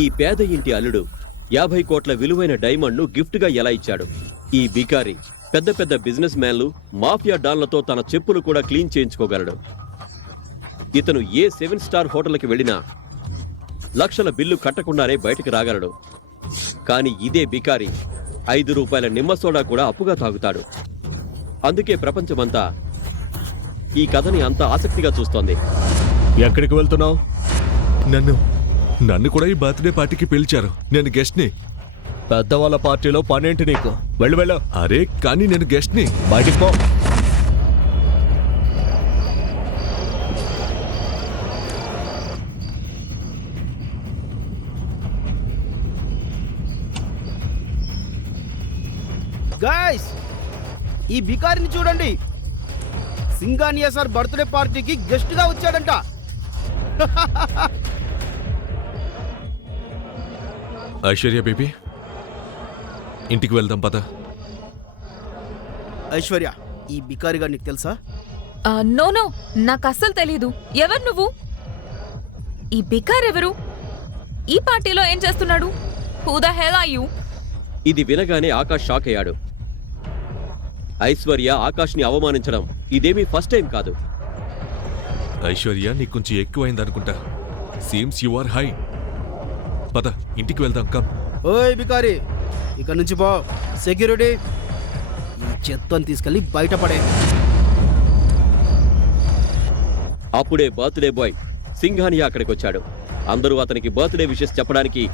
ఈ పేద ఇంటి అల్లుడు 50 కోట్ల విలువైన డైమండ్ను గిఫ్ట్గా ఎలా ఇచ్చాడు? ఈ బికారి పెద్ద పెద్ద బిజినెస్ మ్యాన్లు, మాఫియా డాన్లతో తన చెప్పులు కూడా క్లీన్ చేయించుకోగలడు. ఇతను ఏ 7 స్టార్ హోటల్కి వెళ్ళినా లక్షల బిల్లు కట్టకుండానే బయటకు రాగలడు. కానీ ఇదే బికారి 5 రూపాయల నిమ్మ సోడా కూడా అప్పుగా తాగుతాడు. అందుకే ప్రపంచమంతా ఈ కథని అంత ఆసక్తిగా చూస్తోంది. ఎక్కడికి వెళ్తున్నావు? నన్ను కూడా ఈ బర్త్డే పార్టీకి పిలిచారు. నేను గెస్ట్ని. పెద్దవాళ్ళ పార్టీలో పనేంటి నీకు? వెళ్ళు. అరే కానీ నేను గెస్ట్ని. బయటికి పో. గాయ్స్, ఈ బికారిని చూడండి. సింగానియా సార్ బర్త్డే పార్టీకి గెస్ట్ గా వచ్చాడంట. ఐశ్వర్య బేబీ, ఇంటికి వెళ్దాం పద. ఐశ్వర్య, ఈ బికారిగా నీకు తెలుసా? నో నాకు అస్సలు తెలీదు. ఎవరు నువ్వు? ఈ బికార్ ఎవరు? ఈ పార్టీలో ఏం చేస్తున్నాడు? Who the hell are you? ఇది వినగానే ఆకాష్ షాక్ అయ్యాడు. ఐశ్వర్య ఆకాష్ని అవమానించడం ఇదేమీ ఫస్ట్ టైం కాదు. ఐశ్వర్య నీకు కొంచెం ఎక్కువైంది అనుకుంటా. Seems you are high. పద ఇంటికి వెళ్దాం. కమ్. ఓయ్ బికారి, ఇక్కడ నుంచి పో. సెక్యూరిటీ, ఈ చెత్తని తీసుకెళ్లి బయటపడే. అప్పుడే బర్త్డే బాయ్ సింఘానియా అక్కడికి వచ్చాడు. అందరూ అతనికి బర్త్డే విషెస్ చెప్పడానికి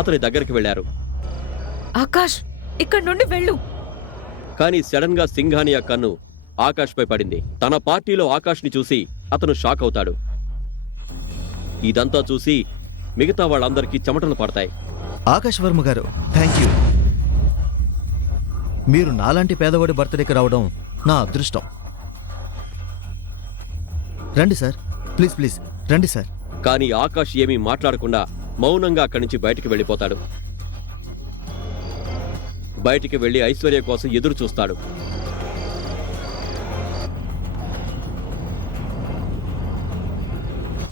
అతని దగ్గరికి వెళ్లారు. ఆకాష్, ఇక్కడి నుండి వెళ్ళు. కానీ సడన్ గా సింఘానియా కన్ను ఆకాష్ పై పడింది. తన పార్టీలో ఆకాష్ ని చూసి అతను షాక్ అవుతాడు. ఇదంతా చూసి మిగతా వాళ్ళందరికీ చెమటలు పడతాయి. ఆకాష్ వర్మ గారు, థ్యాంక్ యూ. మీరు నాలాంటి పేదవాడి బర్త్డేకి రావడం నా అదృష్టం. రండి సార్, ప్లీజ్ రండి సార్. కానీ ఆకాష్ ఏమీ మాట్లాడకుండా మౌనంగా అక్కడి నుంచి బయటికి వెళ్ళిపోతాడు. బయటికి వెళ్లి ఐశ్వర్య కోసం ఎదురు చూస్తాడు.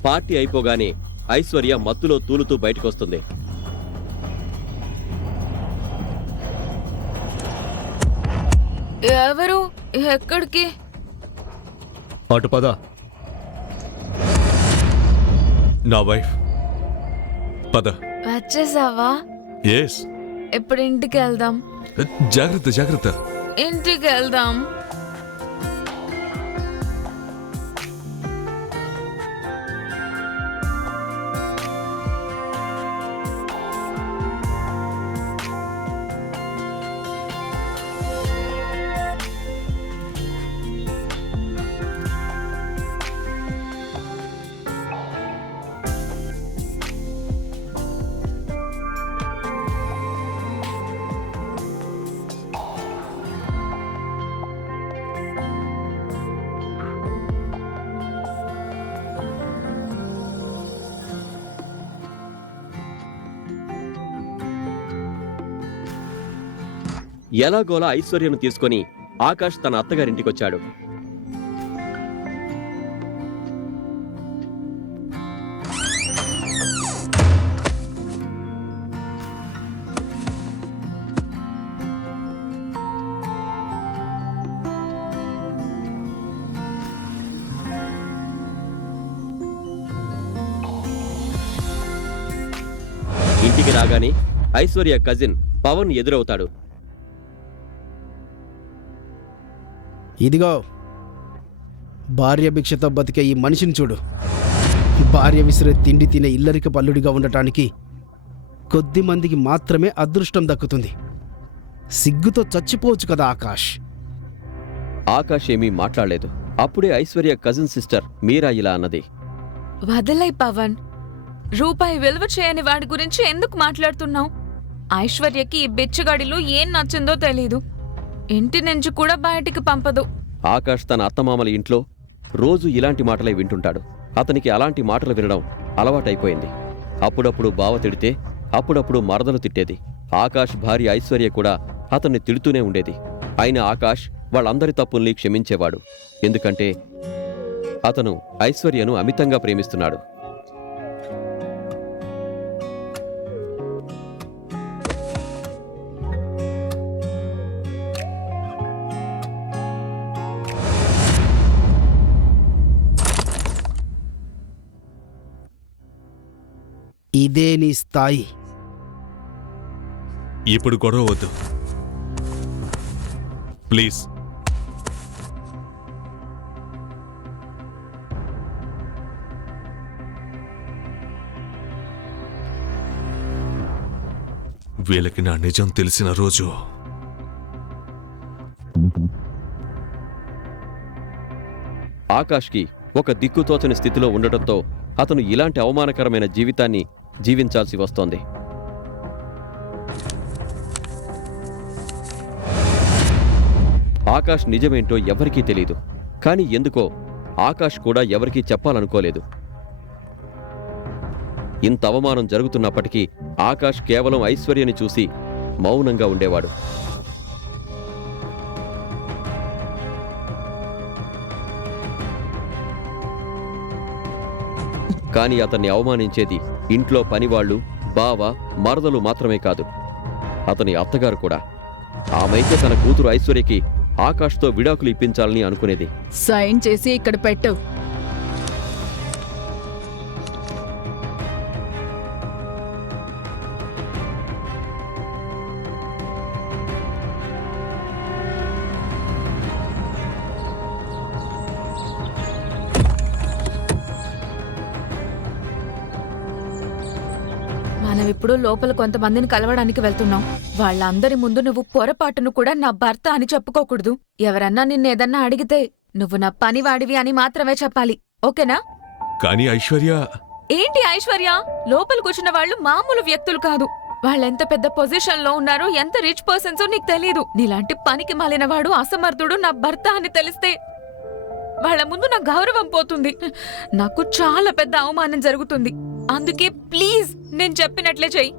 పార్టీ అయిపోగానే ఐశ్వర్య మత్తులో తూలుతూ బయటకొస్తుంది. ఎవరు? ఎక్కడికి? అటు పద. నా వైఫ్. పద. వచ్చేసావా? ఎస్. ఇప్పుడు ఇంటికి వెళ్దాం. జాగ్రత్త. ఇంటికి వెళ్దాం. ఎలాగోలా ఐశ్వర్యను తీసుకుని ఆకాష్ తన అత్తగారింటికొచ్చాడు. ఇంటికి రాగానే ఐశ్వర్య కజిన్ పవన్ ఎదురవుతాడు. ఇదిగో, భార్య భిక్షతో బతికే ఈ మనిషిని చూడు. భార్య విసిరే తిండి తినే ఇల్లరిక పల్లుడిగా ఉండటానికి కొద్ది మందికి మాత్రమే అదృష్టం దక్కుతుంది. సిగ్గుతో చచ్చిపోవచ్చు కదా ఆకాష్. ఆకాష్ ఏమీ మాట్లాడలేదు. అప్పుడే ఐశ్వర్య కజిన్ సిస్టర్ మీరా ఇలా అన్నది. వదలై పవన్, రూపాయి విలువ చేయని వాడి గురించి ఎందుకు మాట్లాడుతున్నావు? ఐశ్వర్యకి ఈ బిచ్చగాడిలో ఏం నచ్చిందో తెలీదు. ఇంటి నుంచి కూడా బయటికి పంపదు. ఆకాష్ తన అత్తమామల ఇంట్లో రోజు ఇలాంటి మాటలే వింటుంటాడు. అతనికి అలాంటి మాటలు వినడం అలవాటైపోయింది. అప్పుడప్పుడు బావ తిడితే అప్పుడప్పుడు మరదలు తిట్టేది. ఆకాష్ భార్య ఐశ్వర్య కూడా అతన్ని తిడుతూనే ఉండేది. అయినా ఆకాష్ వాళ్ళందరి తప్పుల్ని క్షమించేవాడు. ఎందుకంటే అతను ఐశ్వర్యను అమితంగా ప్రేమిస్తున్నాడు. ఇదే నీ స్థాయి. ఇప్పుడు గొడవ వద్దు ప్లీజ్. వీళ్ళకి నా నిజం తెలిసిన రోజు ఆకాష్కి ఒక దిక్కుతోచని స్థితిలో ఉండటంతో అతను ఇలాంటి అవమానకరమైన జీవితాన్ని జీవించాల్సి వస్తోంది. ఆకాష్ నిజమేంటో ఎవరికీ తెలీదు. కానీ ఎందుకో ఆకాష్ కూడా ఎవరికీ చెప్పాలనుకోలేదు. ఇంత అవమానం జరుగుతున్నప్పటికీ ఆకాష్ కేవలం ఐశ్వర్యని చూసి మౌనంగా ఉండేవాడు. కానీ అతన్ని అవమానించేది ఇంట్లో పనివాళ్లు, బావ, మరదలు మాత్రమే కాదు, అతని అత్తగారు కూడా. ఆమైతే తన కూతురు ఐశ్వర్యకి ఆకాష్తో విడాకులు ఇప్పించాలని అనుకునేది. సైన్ చేసి ఇక్కడ పెట్టు. మనమిప్పుడు లోపల కొంతమందిని కలవడానికి వెళ్తున్నాం. వాళ్ళందరి ముందు నువ్వు పొరపాటును కూడా నా భర్త అని చెప్పుకోకూడదు. ఎవరన్నా నిన్నేదన్నా అడిగితే నువ్వు నా పనివాడివి అని మాత్రమే చెప్పాలి. ఓకేనా? కానీ ఐశ్వర్య ఏంటి ఐశ్వర్య? లోపలికొచ్చిన వాళ్ళు మామూలు వ్యక్తులు కాదు. వాళ్ళెంత పెద్ద పొజిషన్ లో ఉన్నారో, ఎంత రిచ్ పర్సన్సో నీకు తెలీదు. నీలాంటి పనికి మాలినవాడు, అసమర్థుడు నా భర్త అని తెలిస్తే వాళ్ళ ముందు నా గౌరవం పోతుంది. నాకు చాలా పెద్ద అవమానం జరుగుతుంది. అందుకే ప్లీజ్ నేను చెప్పినట్లే చెయ్యి.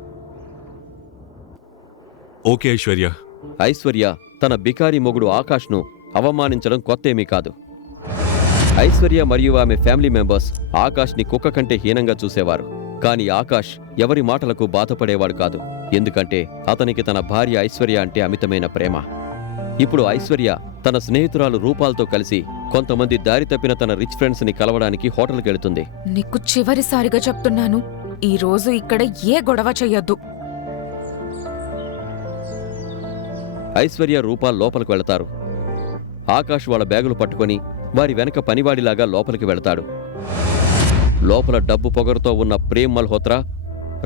ఓకే ఐశ్వర్య. ఐశ్వర్య తన బికారి మొగుడు ఆకాష్ను అవమానించడం కొత్తేమీ కాదు. ఐశ్వర్య మరియు ఆమె ఫ్యామిలీ మెంబర్స్ ఆకాష్ని కుక్క కంటే హీనంగా చూసేవారు. కానీ ఆకాష్ ఎవరి మాటలకు బాధపడేవాడు కాదు. ఎందుకంటే అతనికి తన భార్య ఐశ్వర్య అంటే అమితమైన ప్రేమ. ఇప్పుడు ఐశ్వర్య తన స్నేహితురాలు రూపాలతో కలిసి కొంతమంది దారి తప్పిన తన రిచ్ ఫ్రెండ్స్ ని కలవడానికి హోటల్కి వెళుతుంది. నీకు చివరిసారిగా చెప్తున్నాను, ఈ రోజు ఇక్కడ ఏ గొడవ చెయ్యొద్దు. ఐశ్వర్య రూపాల్ లోపలికి వెళతారు. ఆకాష్ వాళ్ళ బ్యాగులు పట్టుకొని వారి వెనక పనివాడిలాగా లోపలికి వెళతాడు. లోపల డబ్బు పొగరుతో ఉన్న ప్రేమ్ మల్హోత్రా,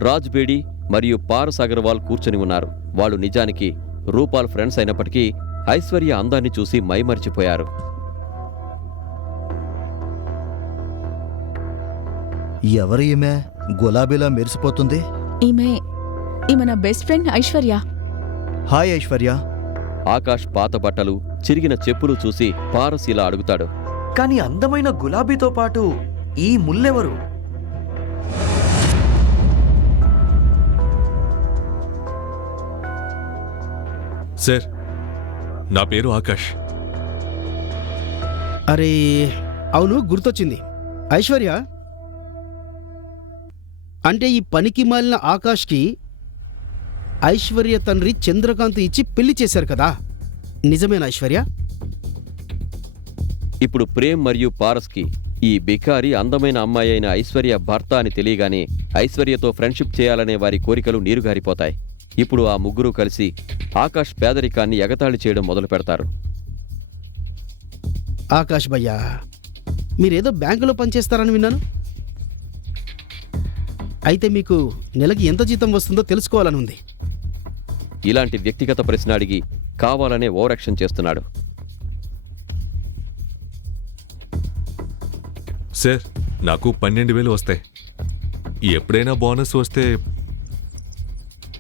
రాజ్ బేడి మరియు పారస్ అగర్వాల్ కూర్చొని ఉన్నారు. వాళ్ళు నిజానికి రూపాల్ ఫ్రెండ్స్ అయినప్పటికీ ఐశ్వర్య అందాన్ని చూసి మైమరిచిపోయారు. ఎవరు ఈమె గులాబీలా మెరిసిపోతుంది? ఈమె నా best friend Aishwarya. Hi Aishwarya. Akash పాత బట్టలు, చిరిగిన చెప్పులు చూసి పారస్ ఇలా అడుగుతాడు. కానీ అందమైన గులాబీతో పాటు ఈ ముల్లెవరు? సార్, నా పేరు ఆకాష్. అరే అవును, గుర్తొచ్చింది. ఐశ్వర్య అంటే ఈ పనికి మాలిన ఆకాష్కి ఐశ్వర్య తండ్రి చంద్రకాంత్ ఇచ్చి పెళ్లి చేశారు కదా, నిజమేనా ఐశ్వర్య? ఇప్పుడు ప్రేమ్ మరియు పారస్కి ఈ బికారి అందమైన అమ్మాయి అయిన ఐశ్వర్య భర్త అని తెలియగానే ఐశ్వర్యతో ఫ్రెండ్షిప్ చేయాలనే వారి కోరికలు నీరుగారిపోతాయి. ఇప్పుడు ఆ ముగ్గురు కలిసి ఆకాష్ పేదరికాన్ని ఎగతాళి చేయడం మొదలు పెడతారు. ఆకాష్ భయ్యా, మీరేదో బ్యాంకులో పనిచేస్తారని విన్నాను. అయితే మీకు నెలకి ఎంత జీతం వస్తుందో తెలుసుకోవాలని ఉంది. ఇలాంటి వ్యక్తిగత ప్రశ్న అడిగి కావాలనే ఓవరాక్షన్ చేస్తున్నాడు. సార్, నాకు 12,000 వస్తాయి. ఎప్పుడైనా బోనస్ వస్తే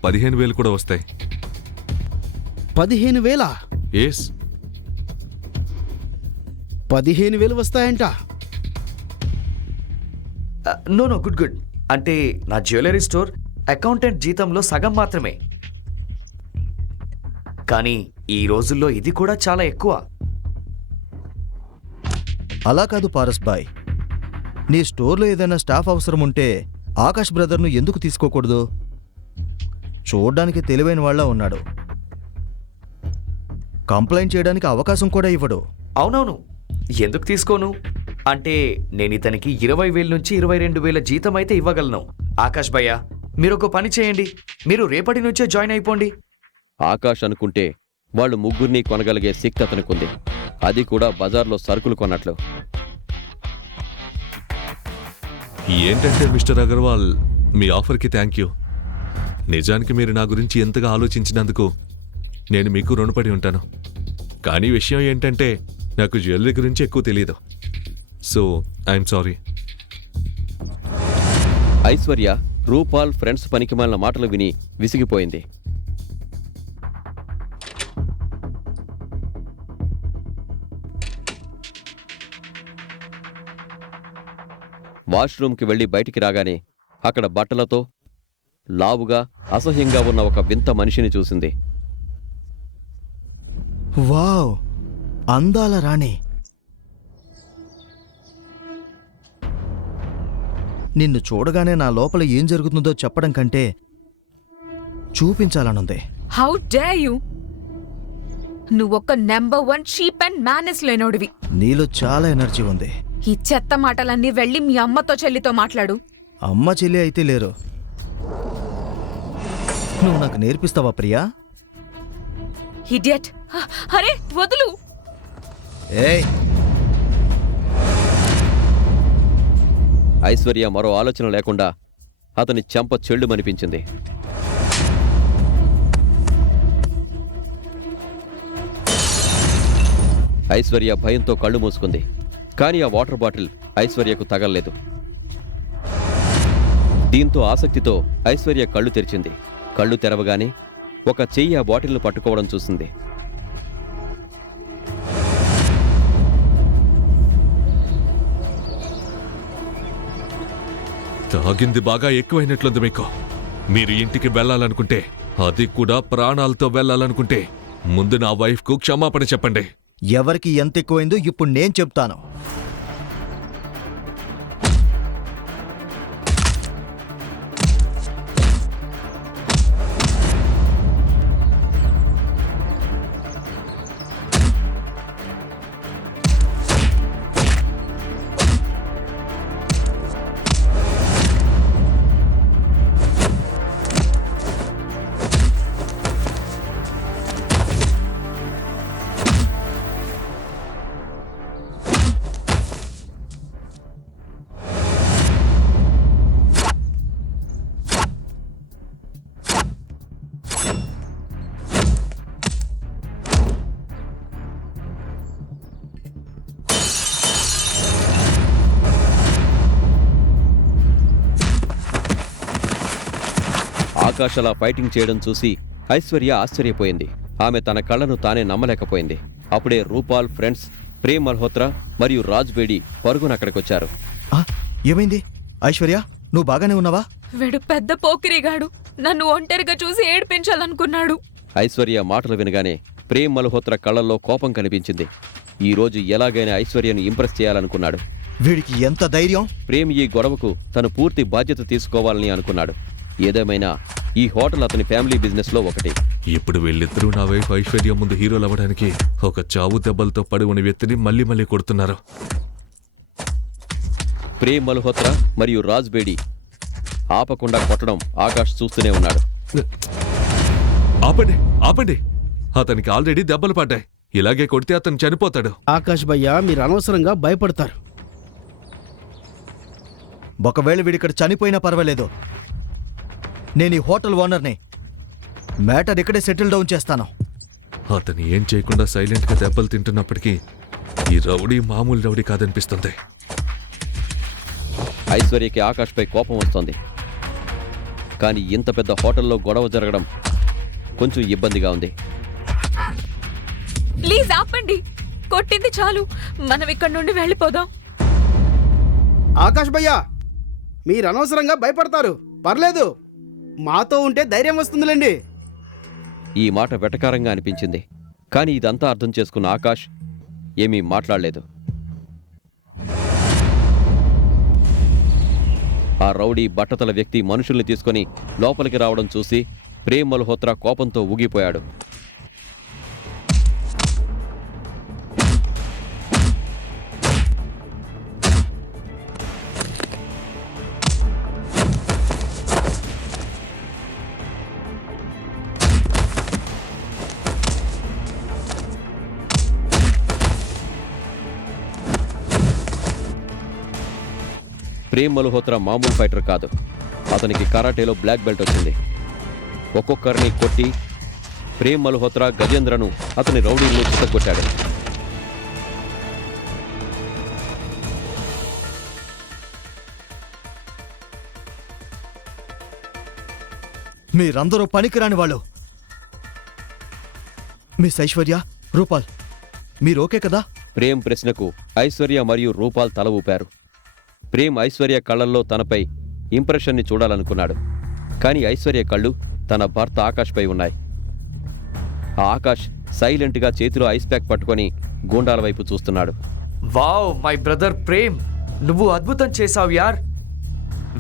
15,000 కూడా వస్తాయి. 15,000? ఎస్. 15,000 వస్తాయంట? No good good. అంటే నా జ్యువెలరీ స్టోర్ అకౌంటెంట్ జీతంలో సగం మాత్రమే. కానీ ఈ రోజుల్లో ఇది కూడా చాలా ఎక్కువ. అలా కాదు పారస్ బాయ్, నీ స్టోర్లో ఏదైనా స్టాఫ్ అవసరం ఉంటే ఆకాష్ బ్రదర్ను ఎందుకు తీసుకోకూడదు? చూడ్డానికి తెలివైన వాళ్ళ ఉన్నాడు. కంప్లైంట్ చేయడానికి అవకాశం కూడా ఇవ్వడు. అవునవును, ఎందుకు తీసుకోను? అంటే నేను ఇతనికి 20,000 నుంచి 22,000 జీతం అయితే ఇవ్వగలను. ఆకాష్ భయ్య, మీరు ఒక పని చేయండి, మీరు రేపటి నుంచే జాయిన్ అయిపోండి. ఆకాష్ అనుకుంటే వాళ్ళు ముగ్గురిని కొనగలిగే శక్తి అతనికుంది. అది కూడా బజార్లో సరుకులు కొన్నట్లు. ఏంటంటే మిస్టర్ అగర్వాల్, మీ ఆఫర్కి థ్యాంక్ యూ. నిజానికి మీరు నా గురించి ఎంతగా ఆలోచించినందుకు నేను మీకు రుణపడి ఉంటాను. కానీ విషయం ఏంటంటే నాకు జ్యువెలరీ గురించి ఎక్కువ తెలియదు. So I'm sorry. Aishwarya Rupal friends పనికిమాలిన మాటలు విని విసిగిపోయింది. వాష్రూమ్కి వెళ్లి బయటికి రాగానే అక్కడ బట్టలతో లావుగా అసహ్యంగా ఉన్న ఒక వింత మనిషిని చూసింది. వావ్, అందాల రాణి. నిన్ను చూడగానే నా లోపల ఏం జరుగుతుందో చెప్పడం కంటే చూపించాలనుంది. How dare you! నువ్వొక్క నెంబర్ 1 చీప్ అండ్ మేనర్స్ లేనోడివి. నీలో చాలా ఎనర్జీ ఉంది. ఈ చెత్త మాటలన్నీ వెళ్ళి మీ అమ్మతో చెల్లితో మాట్లాడు. అమ్మ చెల్లి అయితే లేరు. నువ్వు నాకు నేర్పిస్తావా ప్రియా? ఇడియట్! అరే వదులు! ఏయ్, ఐశ్వర్య మరో ఆలోచన లేకుండా అతని చెంప చెళ్ళుమనిపించింది. ఐశ్వర్య భయంతో కళ్ళు మూసుకుంది. కానీ ఆ వాటర్ బాటిల్ ఐశ్వర్యకు తగల్లేదు. దీంతో ఆసక్తితో ఐశ్వర్య కళ్ళు తెరిచింది. కళ్ళు తెరవగానే ఒక చెయ్యి ఆ బాటిల్ను పట్టుకోవడం చూసింది. తాగింది బాగా ఎక్కువైనట్లుంది మీకు. మీరు ఇంటికి వెళ్ళాలనుకుంటే, అది కూడా ప్రాణాలతో వెళ్ళాలనుకుంటే ముందు నా వైఫ్కు క్షమాపణ చెప్పండి. ఎవరికి ఎంత ఎక్కువైందో ఇప్పుడు నేను చెప్తాను. ఆకాష్ అలా ఫైటింగ్ చేయడం చూసి ఐశ్వర్య ఆశ్చర్యపోయింది. ఆమె తన కళ్ళను తానే నమ్మలేకపోయింది. అప్పుడే రూపాల్ ఫ్రెండ్స్ ప్రేమ్ మల్హోత్రా మరియు రాజ్ బేడి పరుగున అక్కడికొచ్చారు. ఏమైంది ఐశ్వర్య, నువ్వు బాగానే ఉన్నావా? వీడు పెద్ద పోకిరిగాడు. నన్ను ఒంటరిగా చూసి ఏడిపించాలనుకున్నాడు. ఐశ్వర్య మాటలు వినగానే ప్రేమ్ మల్హోత్రా కళ్ళల్లో కోపం కనిపించింది. ఈ రోజు ఎలాగైనా ఐశ్వర్యను ఇంప్రెస్ చేయాలనుకున్నాడు. వీడికి ఎంత ధైర్యం! ప్రేమ్ ఈ గొడవకు తను పూర్తి బాధ్యత తీసుకోవాలని అనుకున్నాడు. ఏదేమైనా ఈ హోటల్ అతని ఫ్యామిలీ బిజినెస్ లో ఒకటి. ఇప్పుడు వీళ్ళిద్దరూ నా వైఫ్ ఐశ్వర్య ముందు హీరోలు అవ్వడానికి ఒక చావు దెబ్బలతో పడి ఉన్న వ్యక్తిని మళ్ళీ మళ్ళీ కొడుతున్నారు. ప్రేమ్ మల్హోత్రా మరియు రాజ్ బేడి ఆపకుండా కొట్టడం ఆకాష్ చూస్తూనే ఉన్నాడు. ఆపండి, ఆపండి! అతనికి ఆల్రెడీ దెబ్బలు పడ్డాయి. ఇలాగే కొడితే అతను చనిపోతాడు. ఆకాష్ భయ్య, మీరు అనవసరంగా భయపడతారు. ఒకవేళ వీడిక్కడ చనిపోయినా పర్వాలేదు, నేను ఈ హోటల్ ఓనర్ని. మ్యాటర్ ఇక్కడే సెటిల్ డౌన్ చేస్తాను. అతను ఏం చేయకుండా సైలెంట్గా దెబ్బలు తింటున్నప్పటికీ ఈ రౌడీ మామూలు రౌడీ కాదనిపిస్తుంది. ఐశ్వర్యకి ఆకాష్పై కోపం వస్తోంది. కానీ ఇంత పెద్ద హోటల్లో గొడవ జరగడం కొంచెం ఇబ్బందిగా ఉంది. ప్లీజ్ ఆపండి. కొట్టింది చాలు. మనం ఇక్కడి నుండి వెళ్ళిపోదాం. ఆకాష్ భయ్య, మీరు అనవసరంగా భయపడతారు. పర్లేదు, మాతో ఉంటే ధైర్యం వస్తుందిలేండి. ఈ మాట వెటకారంగా అనిపించింది. కానీ ఇదంతా అర్థం చేసుకున్న ఆకాష్ ఏమీ మాట్లాడలేదు. ఆ రౌడీ బట్టతల వ్యక్తి మనుషుల్ని తీసుకొని లోపలికి రావడం చూసి ప్రేమ్ మల్హోత్రా కోపంతో ఊగిపోయాడు. ప్రేమ్ మల్హోత్రా మామూలు ఫైటర్ కాదు. అతనికి కరాటేలో బ్లాక్ బెల్ట్ వచ్చింది. ఒక్కొక్కరిని కొట్టి ప్రేమ్ మల్హోత్రా గజేంద్రను అతని రౌడీలను చితగొట్టాడు. మీరందరూ పనికిరాని వాళ్ళు. మిస్ ఐశ్వర్య, రూపాల్, మీరు ఓకే కదా? ప్రేమ్ ప్రశ్నకు ఐశ్వర్య మరియు రూపాల్ తల ఊపారు. ప్రేమ్ ఐశ్వర్య కళ్ళల్లో తనపై ఇంప్రెషన్ని చూడాలనుకున్నాడు. కానీ ఐశ్వర్య కళ్ళు తన భర్త ఆకాష్పై ఉన్నాయి. ఆ ఆకాష్ సైలెంట్గా చేతిలో ఐస్ ప్యాక్ పట్టుకొని గూండాల వైపు చూస్తున్నాడు. వావ్ మై బ్రదర్ ప్రేమ్, నువ్వు అద్భుతం చేసావు యార్.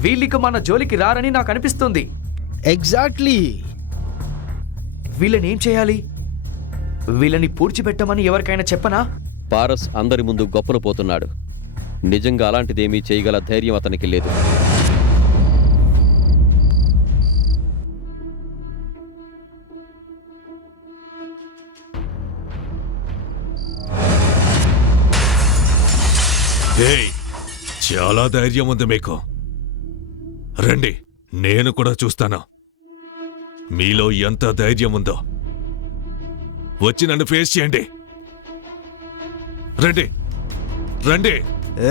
వీళ్ళిక మన జోలికి రారని నాకు అనిపిస్తుంది. ఎగ్జాక్ట్లీ. వీళ్ళని ఏం చేయాలి? వీళ్ళని పూడ్చిపెట్టమని ఎవరికైనా చెప్పనా? పారస్ అందరి ముందు గొప్పలు పోతున్నాడు. నిజంగా అలాంటిదేమీ చేయగల ధైర్యం అతనికి లేదు. ఏయ్, చాలా ధైర్యం ఉంది మీకు. రండి, నేను కూడా చూస్తాను మీలో ఎంత ధైర్యం ఉందో. వచ్చి నన్ను ఫేస్ చేయండి. రండి రండి.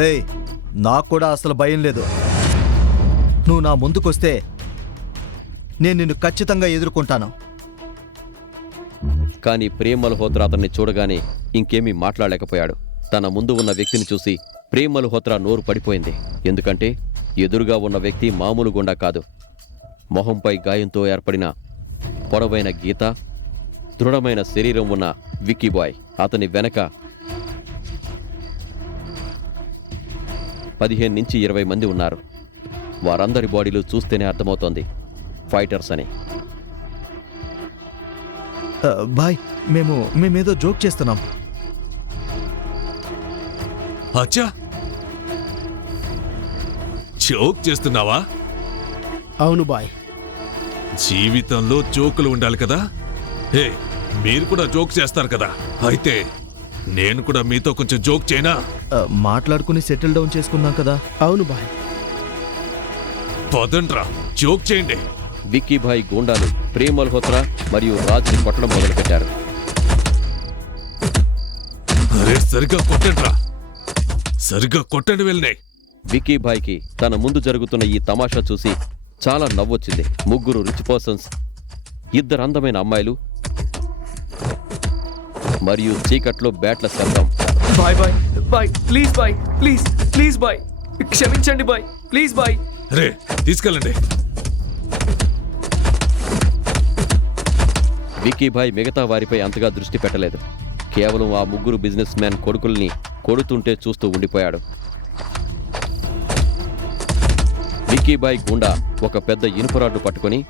ఏయ్, నాకు కూడా అసలు భయం లేదు. నువ్వు నా ముందుకొస్తే నేను నిన్ను ఖచ్చితంగా ఎదుర్కొంటాను. కానీ ప్రేమ్ మల్హోత్రా అతన్ని చూడగానే ఇంకేమీ మాట్లాడలేకపోయాడు. తన ముందు ఉన్న వ్యక్తిని చూసి ప్రేమ్ మల్హోత్రా నోరు పడిపోయింది. ఎందుకంటే ఎదురుగా ఉన్న వ్యక్తి మామూలు గుండా కాదు. మొహంపై గాయంతో ఏర్పడిన పొడవైన గీత, దృఢమైన శరీరం ఉన్న విక్కీ బాయ్. అతని వెనక 15 నుంచి 20 మంది ఉన్నారు. వారందరి బాడీలు చూస్తేనే అర్థమవుతోంది ఫైటర్స్ అని. బాయ్, మేమేదో జోక్ చేస్తున్నాం. అచ్చా, జోక్ చేస్తున్నావా? అవును బాయ్. జీవితంలో జోకులు ఉండాలి కదా. ఏ, మీరు కూడా జోక్ చేస్తారు కదా. అయితే నేను కూడా మీతో కొంచెం జోక్ చేయనా? మాట్లాడుకుని సెటిల్ డౌన్ చేసుకుందాం కదా. అవును బాయ్. పదండ్రా, జోక్ చేయండి. విక్కీ భాయ్ గూండాలు ప్రేమ్ మల్హోత్రా మరియు రాజ్ని కొట్టడం మొదలుపెట్టారు. అరే, సరిగ్గా కొట్టండ్రా, సరిగ్గా కొట్టండి వెళ్ళినాయి. విక్కీ భాయ్కి తన ముందు జరుగుతున్న ఈ తమాషా చూసి చాలా నవ్వొచ్చింది. ముగ్గురు రిచ్ పర్సన్స్, 2 అందమైన అమ్మాయిలు మరియు చీకట్లో బ్యాట్ల శబ్దం. Boy boy boy, please boy, please please boy, క్షమించండి బాయ్, ప్లీజ్ బాయ్. రే, తీసుకెళ్ళండి. విక్కీ భాయ్ మిగతా వారిపై అంతగా దృష్టి పెట్టలేదు. కేవలం ఆ ముగ్గురు బిజినెస్ మ్యాన్ కొడుకుల్ని కొడుతుంటే చూస్తూ ఉండిపోయాడు. విక్కీ భాయ్ గుండా ఒక పెద్ద ఇనుపరాడ్డు పట్టుకొని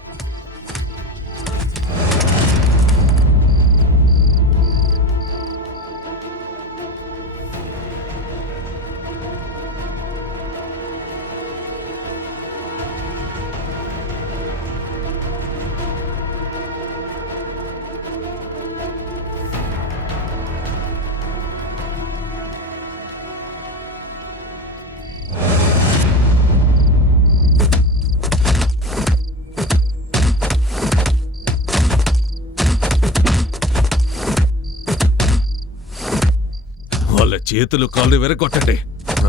వాళ్ళ చేతులు కాళ్ళు వెరగొట్టండి.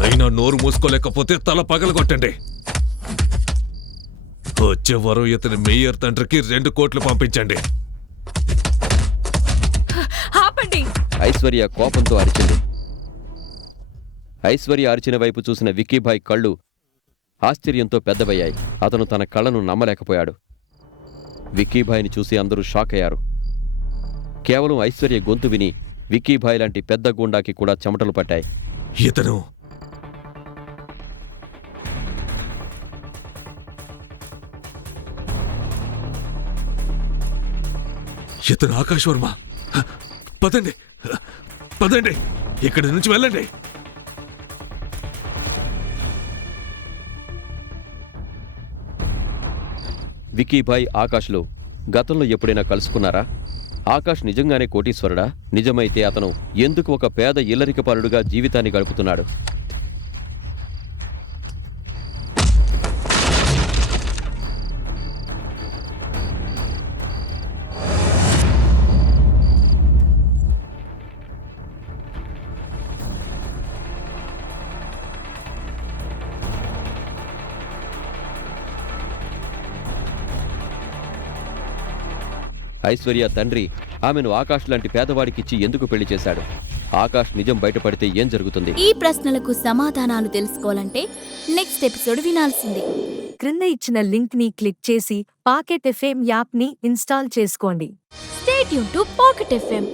అయినా నోరు మూసుకోలేకపోతే తల పగలగొట్టండి. వచ్చే వారం ఇతని మేయర్ తండ్రికి 2 కోట్లు పంపించండి. ఆపండి. ఐశ్వర్య కోపంతో అరిచింది. ఐశ్వర్య అరిచిన వైపు చూసిన విక్కీ భాయ్ కళ్ళు ఆశ్చర్యంతో పెద్దవయ్యాయి. అతను తన కళ్ళను నమ్మలేకపోయాడు. విక్కీ భాయ్ని చూసి అందరూ షాక్ అయ్యారు. కేవలం ఐశ్వర్య గొంతు విని విక్కీ భాయ్ లాంటి పెద్ద గుండాకి కూడా చెమటలు పట్టాయి. ఇతను ఆకాశ్ వర్మ. పదండి పదండి, ఇక్కడి నుంచి వెళ్ళండి. విక్కీ భాయ్ ఆకాష్లో గతంలో ఎప్పుడైనా కలుసుకున్నారా? ఆకాష్ నిజంగానే కోటీశ్వరుడా? నిజమైతే అతను ఎందుకు ఒక పేద ఇల్లరికపాలుడుగా జీవితాన్ని గడుపుతున్నాడు? ఐశ్వర్య తండ్రి ఆమెను ఆకాష్ లాంటి పేదవాడికిచ్చి ఎందుకు పెళ్లి చేశాడు? ఆకాష్ నిజం బయటపడితే ఏం జరుగుతుంది? ఈ ప్రశ్నలకు సమాధానాలు తెలుసుకోవాలంటే నెక్స్ట్ ఎపిసోడ్ వినాల్సిందే. క్రింద ఇచ్చిన లింక్ ని క్లిక్ చేసి పాకెట్ ఎఫ్ఎం యాప్ ని ఇన్స్టాల్ చేసుకోండి. Stay tune to pocket FM.